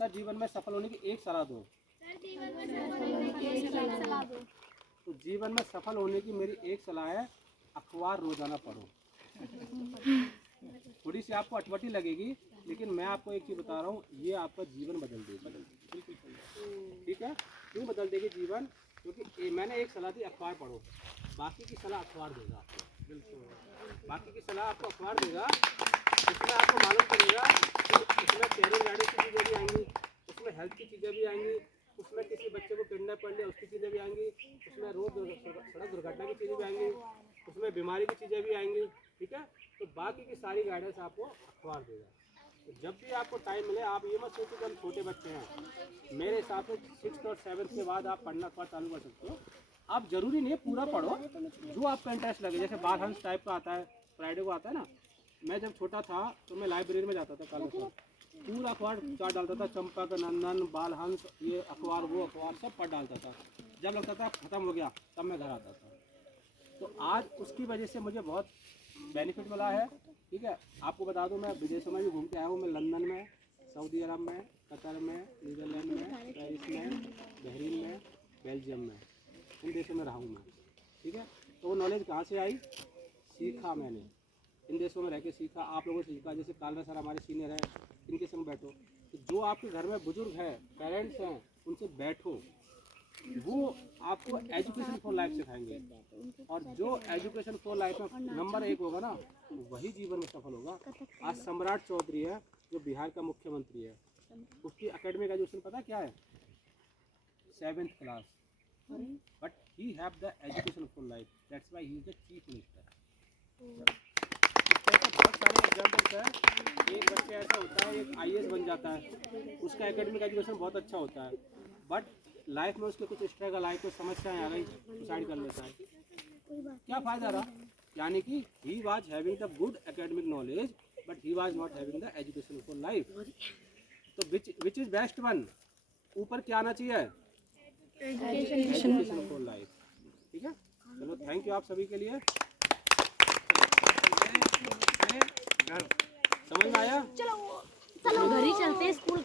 Sir जीवन में सफल होने की एक सलाह दो। तो जीवन में सफल होने की मेरी एक सलाह है, अखबार रोजाना पढ़ो। थोड़ी सी आपको अटपटी लगेगी, लेकिन मैं आपको एक चीज़ बता रहा हूँ, ये आपका जीवन बदल देगी। ठीक है, क्यों बदल देगी जीवन? क्योंकि मैंने एक सलाह दी, अखबार पढ़ो। बाकी की सलाह अखबार देगा आपको। बाकी की सलाह आपको अखबार देगा। इसमें आपको मालूम चलेगा कि इसमें कैरियर गाइडेंस की चीज़ें भी आएंगी, उसमें हेल्थ की चीज़ें भी आएंगी, उसमें किसी बच्चे को किडनैप कर लिया उसकी चीज़ें भी आएंगी, उसमें सड़क दुर्घटना की चीज़ें भी आएंगी, उसमें बीमारी की चीज़ें भी आएंगी। ठीक है, तो बाकी की सारी गाइडेंस आपको अखबार देगा। तो जब भी आपको टाइम मिले, आप ये मत सोचो कि हम छोटे बच्चे हैं। मेरे हिसाब से 6th और 7th के बाद आप पढ़ना चालू कर सकते हो। आप जरूरी नहीं है पूरा पढ़ो, जो आपका इंटरेस्ट लगे। जैसे बाल हंस टाइप का आता है, फ्राइडे को आता है ना। मैं जब छोटा था तो मैं लाइब्रेरी में जाता था, कॉलेज में पूरा अखबार चाट डालता था, चंपक नंदन, बाल हंस, ये अखबार वो अखबार सब पढ़ डालता था। जब लगता था ख़त्म हो गया तब मैं घर आता था। तो आज उसकी वजह से मुझे बहुत बेनिफिट मिला है। ठीक है, आपको बता दूं, मैं विदेशों में भी घूम के आया हूँ। मैं लंदन में, सऊदी अरब में, कतर में, नीदरलैंड में, पेरिस में, बहरीन में, बेल्जियम में, इन देशों में रहा हूँ मैं। ठीक है, तो वो नॉलेज कहाँ से आई? सीखा मैंने, इन देशों में रह के सीखा, आप लोगों से सीखा। जैसे कालरा सर हमारे सीनियर हैं, इनके संग बैठो। तो जो आपके घर में बुजुर्ग हैं, पेरेंट्स हैं, उनसे बैठो, वो आपको एजुकेशन फॉर लाइफ सिखाएंगे। और जो एजुकेशन फॉर लाइफ में नंबर 1 होगा ना, वही जीवन में सफल होगा। आज सम्राट चौधरी है, जो बिहार का मुख्यमंत्री है, उसकी एकेडमिक एजुकेशन पता क्या है? 7th class. But he have the education for life, that's why he is the chief minister. बहुत सारे एग्जाम्पल्स हैं। एक बच्चा ऐसा होता है, एक IAS बन जाता है, उसका एकेडमिक एजुकेशन बहुत अच्छा होता है, बट लाइफ में उसके कुछ स्ट्रगल आए, कुछ समस्याएं आ गई, सुसाइड कर लेता है। क्या फ़ायदा रहा? यानी कि he was having the good academic knowledge, but he was not having the education for life. तो विच इज़ बेस्ट वन? ऊपर क्या आना चाहिए? Education for life. ठीक है, चलो थैंक यू आप सभी के लिए। समझ में आया? चलो घर ही चलते हैं स्कूल।